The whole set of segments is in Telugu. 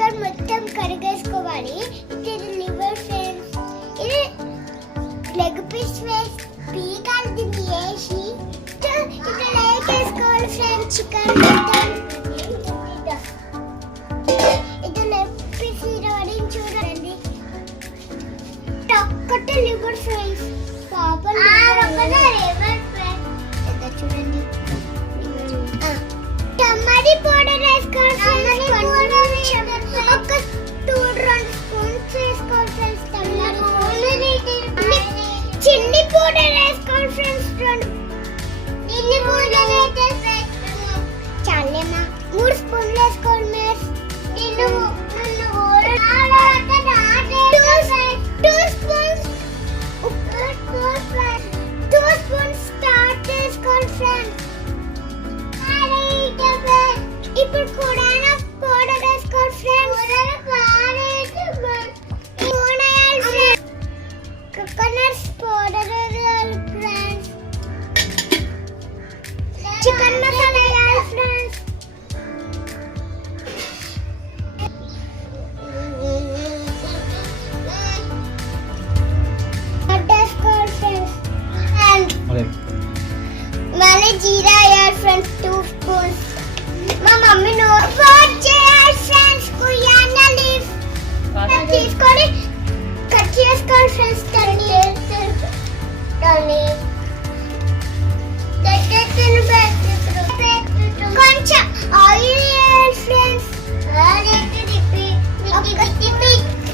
చికెన్ మొత్తం కడిగేసుకోవాలి. ఇది లివర్ ఫ్రెండ్స్, ఇది లెగ్ పీస్ వేసి పీకాలు దీన్ని వేసి ఇట్లా లేట్ వేసుకోవాలి ఫ్రెండ్స్. చికెన్ మొత్తం ఇది లెగ్ పీస్ రెడీ చూడండి. ఒక్కటే లివర్ ఫ్రెండ్స్, పాపం లివర్ ఫ్రెండ్స్ చూడండి. టమాటా పౌడర్ వేసుకోవాలి ఫ్రెండ్స్. ఒక 2 స్పూన్స్ వేసుకోవాలి ఫ్రెండ్స్. చిల్లీ పౌడర్ వేసుకోవాలి ఫ్రెండ్స్. చిల్లీ పౌడర్ చాలేమా 3 స్పూన్లు వేసుకోవాలి మిస్. 2 స్పూన్స్ స్టార్ట్ వేసుకోవాలి ఫ్రెండ్స్. ఇప్పుడు కూడా పౌడర్ వేసుకోవాలి friends. Coconut powder friends. Chicken masala వేయాలి ఫ్రెండ్స్. వేసుకోవాలి ఫ్రెండ్స్. మళ్ళీ జీరా వేయాలి ఫ్రెండ్స్ 2 స్పూన్స్. మా మమ్మీ నోట్ చేయాలి ఫ్రెండ్స్. కుయానా లీఫ్ తీసుకొని కట్ చేసుకోవాలి ఫ్రెండ్స్. కొంచెం ఆయిల్ వేయాలి ఫ్రెండ్స్.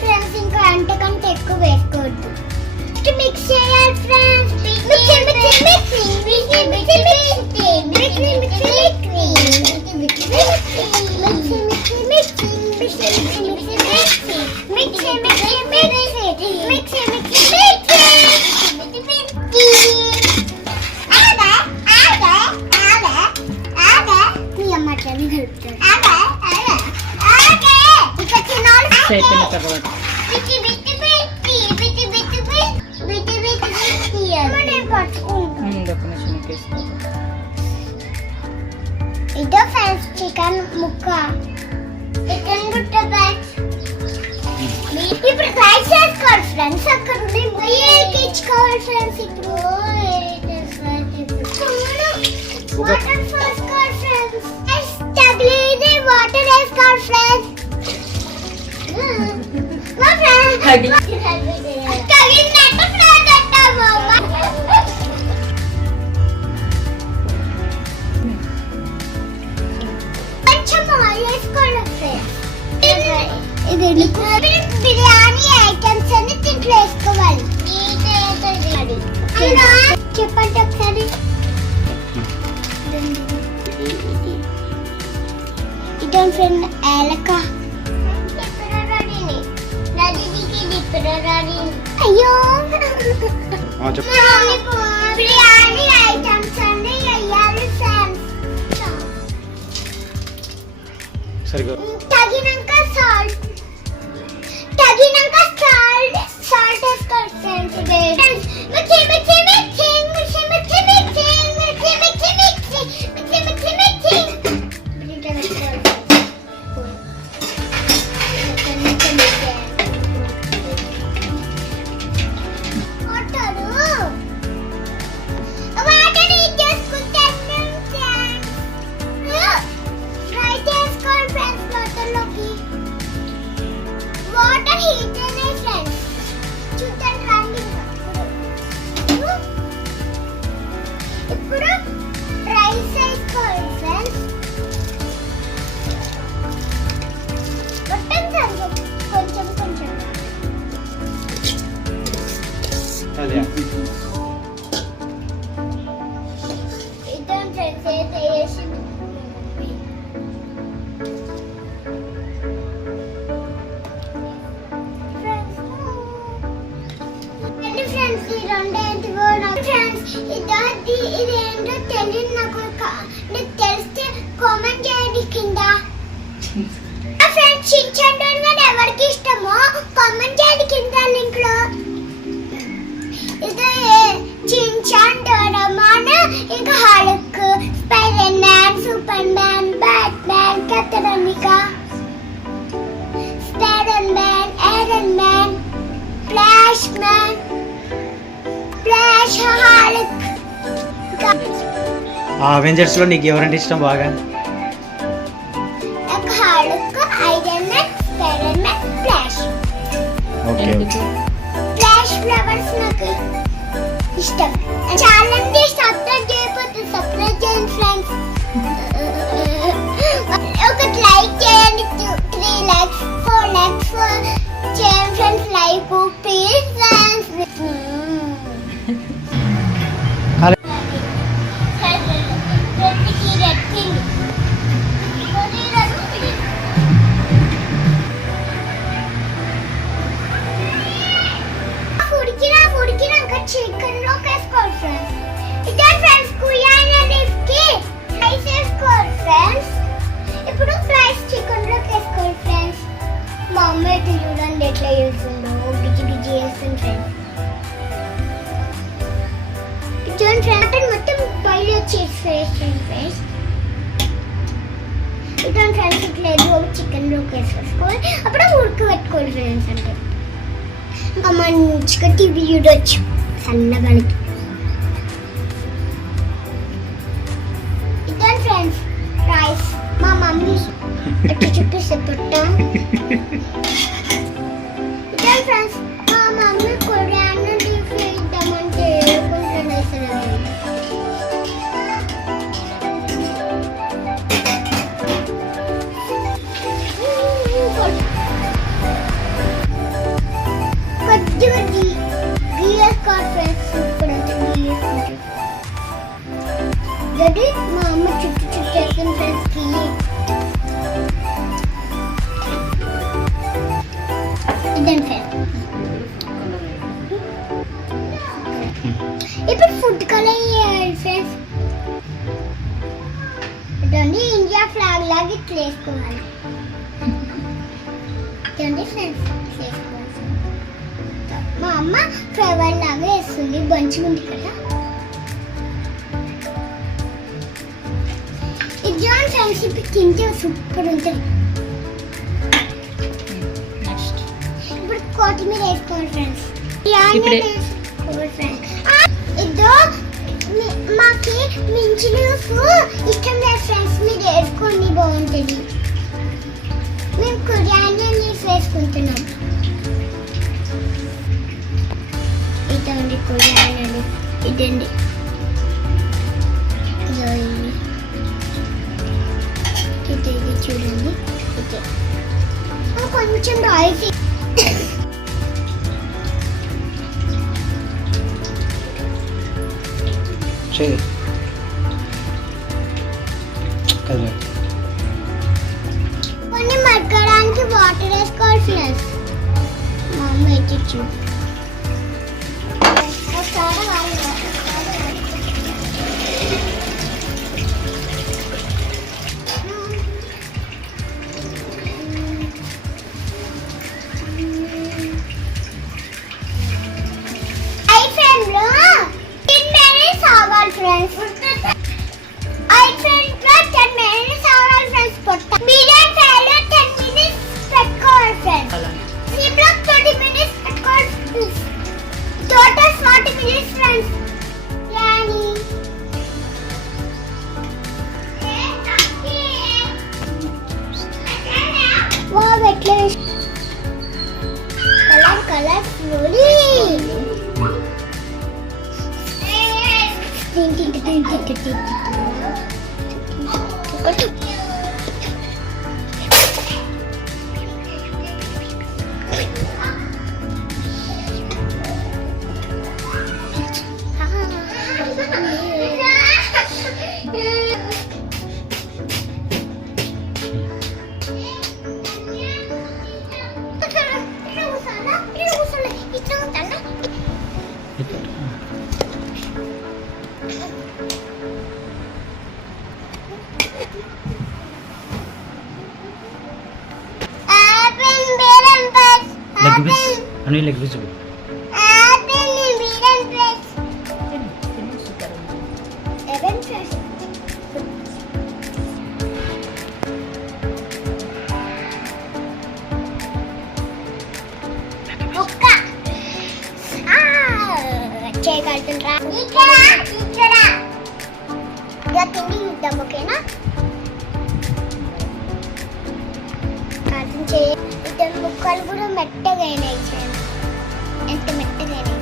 ఫ్రెండ్స్ ఇంకా అంతకంటే ఎక్కువ వేసుకోవద్దు. మిక్స్ చేయాలి ఫ్రెండ్స్. ఇదో ఫ్రెండ్స్ చికెన్ ముక్క. చికెన్ ముక్క ఇప్పుడు ఫ్రై చేసుకోవాలి ఫ్రెండ్స్. అక్కడ ఎక్కించుకోవాలి ఫ్రెండ్స్. ఇప్పుడు వాటర్ పోసుకోవాలి ఫ్రెండ్స్. తగిలిది వాటర్ వేసుకోవాలి ఫ్రెండ్స్. తగిలినట్టు ఫ్రెండ్స్ అంటాము. ఇది బిర్యానీ ఐటమ్స్ అన్ని దీంట్లో వేసుకోవాలి. చెప్పండి ఒకసారి. ఇదో ఫ్రెండ్ ఏలక. అయ్యో బిర్యానీ ఐటమ్స్ అన్ని వేయాలి ఫ్రెండ్స్. తగినంత సాల్ట్ వేసుకోవాలి ఫ్రెండ్స్. వాటర్ హీట్ అయినాయి ఫ్రెండ్స్. చూద్దాం రండి. ఇప్పుడు రైస్ వేసుకోవాలి ఫ్రెండ్స్. మొత్తం కొంచెం కొంచెం ఇద్దరం ఫ్రెండ్స్ వేసి ఇదేంటో తెలియదు నాకు. నీకు తెలిస్తే కామెంట్ చేయండి కింద. ఫ్రెండ్స్ చికెన్ ఎవరికి ఇష్టమో కామెంట్ చేయండి కింద లింక్ లో. ఇది చికెన్ డోరేమాన్, ఇంకా Hulk, spider man, super man, bat man, captain America, ఆ అవెంజర్స్లో నీకు ఎవరంటే ఇష్టం బాగా? Hulk, iron man, spider man, flash. Okay flash flowers నాకు ఇష్టం. ఛాలెంజ్ సబ్స్క్రైబ్ చేయకపోతే సబ్స్క్రైబ్ చేయండి ఫ్రెండ్స్. ఒక లైక్ చేయండి, 3 లైక్స్ 4 లైక్స్ చేయండి friends. Like please friends. Chicken లో వేసుకోవాలి ఫ్రెండ్స్. ఇదే ఫ్రెండ్స్ కుయానా లీఫ్ కి రైస్ వేసుకోవాలి ఫ్రెండ్స్. ఇప్పుడు ఫ్రైస్ చికెన్ లో వేసుకోవాలి ఫ్రెండ్స్. మా అమ్మ అయితే చూడండి ఎట్లా చేస్తుందో, బిజీ బిజీ చేస్తుంది ఫ్రెండ్స్. చూడండి ఫ్రెండ్స్ మొత్తం బాయిల్ వచ్చేసి వేస్తుంది ఫ్రెండ్స్. ఇదే ఫ్రెండ్స్ ఇట్లా చికెన్ లో వేసుకోవాలి. అప్పుడు ఉడకబెట్టుకోవాలి ఫ్రెండ్స్. అంటే ఇంకా మంచిగా టీవీ చూడొచ్చు చల్లగాలికి. ఇదే ఫ్రెండ్స్ రైస్. మా మమ్మీ ఎట్లా చూపిస్తే పుట్ట. ఇదే ఫ్రెండ్స్ మా మమ్మీ కొరియానా లీఫ్ ఇద్దామంటే కొంచెం వేస్తుంది. కొద్దిగా jadi mama cuci-cuciin friends kini. Dan friends. Itu food color ya friends. Dan di India flag lagi place kohal. Dan di friends place kohal. Mama travel lagi esundi bunch undi kada. John fancy తింటే సూపర్ ఉంటుంది. నెక్స్ట్ ఇప్పుడు కొత్తిమీర వేసుకోవాలి ఫ్రెండ్స్. ఇదో మాకి మించి లీఫ్ ఇష్టం లేదు ఫ్రెండ్స్, మీరు వేసుకోండి బాగుంటుంది. మేము కొరియానా లీఫ్ వేసుకుంటున్నాం. ఇదండి కొరియానా లీఫ్. ఇదండి చూడండి. కొంచెం రైస్ కొన్ని మగ్గడానికి వాటర్ వేసుకోవాలి ఫ్రెండ్స్. మా అమ్మ అయితే చూడు friends. I friend 10 minutes our friends potta. Medium failure 10 minutes petkol friends. C block 30 minutes petkol. Total 40 minutes friends. Yani. Wow, at least. Color slowly. Ano yung leg piece? చేద్దాం, ఓకేనా? కటింగ్ చేయ ఇద్దరు ముక్కలు కూడా మెత్తగా అయినాయి, ఎంత మెత్తగా అయినాయి.